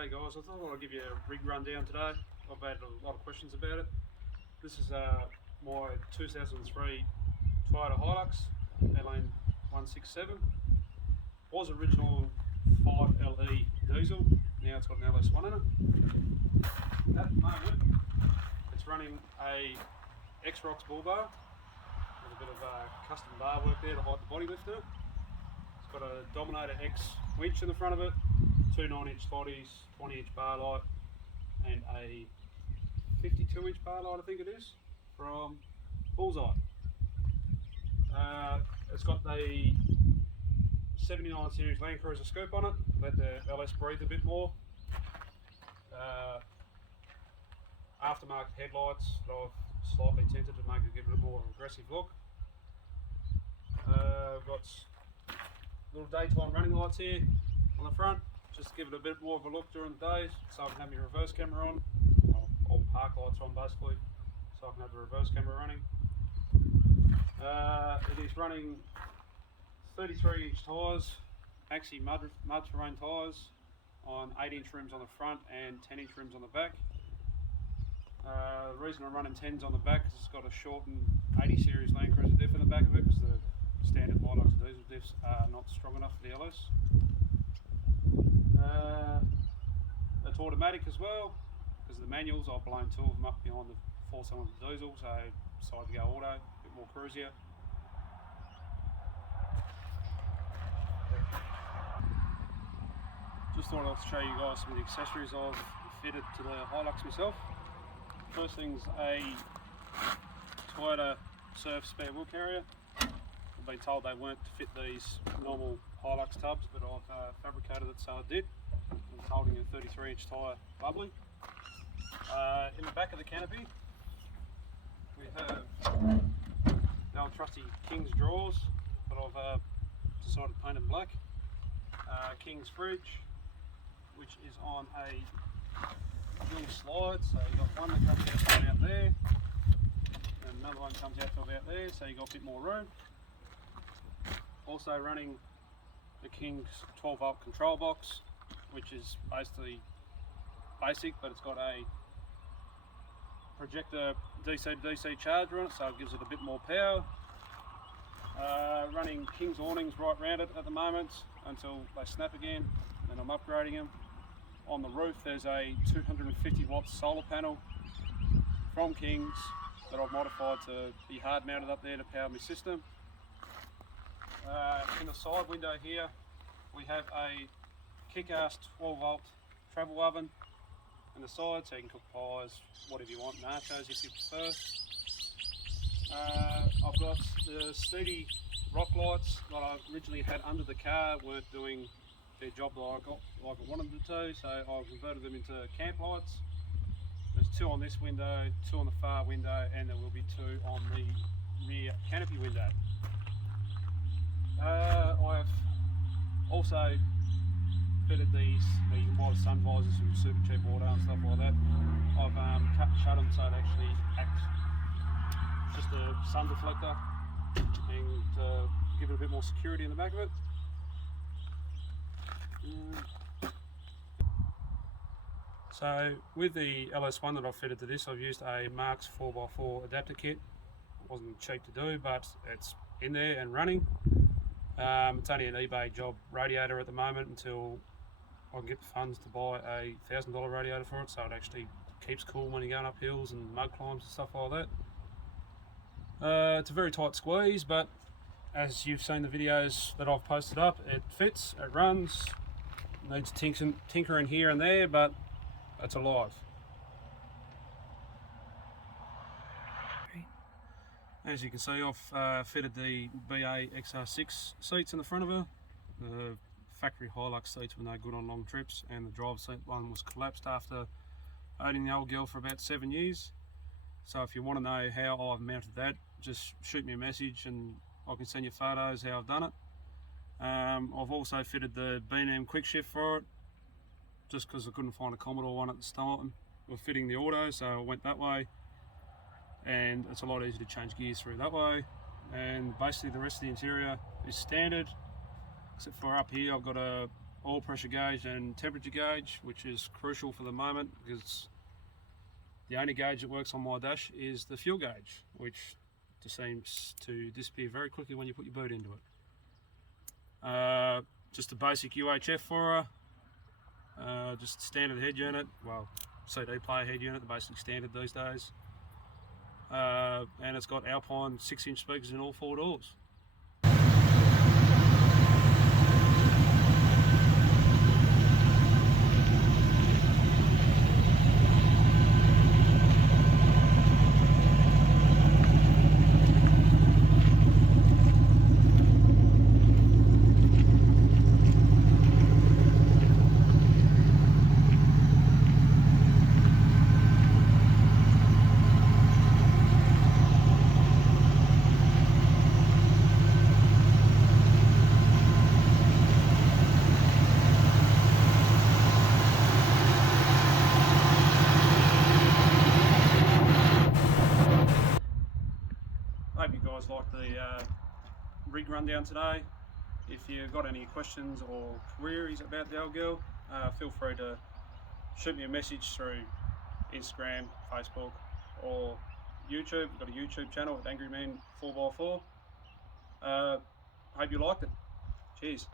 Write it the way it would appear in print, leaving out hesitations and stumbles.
Hey guys, I thought I'd give you a rig rundown today. I've had a lot of questions about it. This is my 2003 Toyota Hilux, LN 167. Was original 5LE diesel, now it's got an LS1 in it. At the moment, it's running a X-Rocks bull bar with a bit of custom bar work there to hide the body lifter. It's got a Dominator X winch in the front of it, two 9-inch bodies, 20-inch bar light, and a 52-inch bar light, I think it is, from Bullseye. It's got the 79 series Land Cruiser scoop on it, let the LS breathe a bit more. Aftermarket headlights that I've slightly tinted to make it give it a more aggressive look. I've got little daytime running lights here on the front, just to give it a bit more of a look during the days, so I can have my reverse camera on. All park lights on basically, so I can have the reverse camera running. It is running 33-inch tyres, maxi mud terrain tyres on 8-inch rims on the front and 10-inch rims on the back. The reason I'm running 10s on the back is it's got a shortened 80 series Land Cruiser diff in the back of it, because the standard Hilux diesel diffs are not strong enough for the LS. It's automatic as well, because the manuals I've blown two of them up behind the 4-cylinder diesel, so I decided to go auto, a bit more cruisier. Just thought I'd show you guys some of the accessories I've fitted to the Hilux myself. First thing's a Toyota Surf spare wheel carrier. I've been told they weren't to fit these normal Hilux tubs, but I've fabricated it so it did. It's holding a 33-inch tyre bubbly. In the back of the canopy, we have the old trusty King's drawers that I've decided to paint in black. King's fridge, which is on a little slide, so you've got one that comes out to about there, and another one comes out to about there, so you've got a bit more room. Also running the King's 12-volt control box, which is basically basic, but it's got a projector DC to DC charger on it, so it gives it a bit more power. Running King's awnings right round it at the moment until they snap again, and I'm upgrading them. On the roof there's a 250 watt solar panel from King's that I've modified to be hard mounted up there to power my system. In the side window here we have a kick-ass 12-volt travel oven in the side, so you can cook pies, whatever you want, nachos if you prefer. I've got the Steady rock lights that I originally had under the car, weren't doing their job like I wanted them to, so I converted them into camp lights. There's two on this window, two on the far window, and there will be two on the rear canopy window. I've also fitted these, you can buy the sun visors from Super Cheap Auto and stuff like that. I've cut and shut them so it actually acts just a sun deflector, and to give it a bit more security in the back of it. So with the LS1 that I've fitted to this, I've used a Marks 4x4 adapter kit. It wasn't cheap to do, but it's in there and running. It's only an eBay job radiator at the moment until I can get the funds to buy a $1,000 radiator for it, so it actually keeps cool when you're going up hills and mud climbs and stuff like that. It's a very tight squeeze, but as you've seen the videos that I've posted up, it fits, it runs, needs tinkering here and there, but it's alive. As you can see, I've fitted the BA XR6 seats in the front of her. The factory Hilux seats were no good on long trips, and the driver's seat one was collapsed after owning the old girl for about 7 years. So if you want to know how I've mounted that, just shoot me a message and I can send you photos how I've done it. I've also fitted the B&M quick shift for it, just because I couldn't find a Commodore one at the time. We're fitting the auto, so I went that way, and it's a lot easier to change gears through that way. And basically the rest of the interior is standard, except for up here I've got a oil pressure gauge and temperature gauge, which is crucial for the moment because the only gauge that works on my dash is the fuel gauge, which just seems to disappear very quickly when you put your boot into it. Just a basic UHF for her, just standard head unit, well, CD player head unit, the basic standard these days. And it's got Alpine 6-inch speakers in all 4 doors. Hope you guys liked the rig rundown today. If you've got any questions or queries about the old girl, feel free to shoot me a message through Instagram, Facebook or YouTube. We've got a YouTube channel at Angryman 4x4. Hope you liked it. Cheers.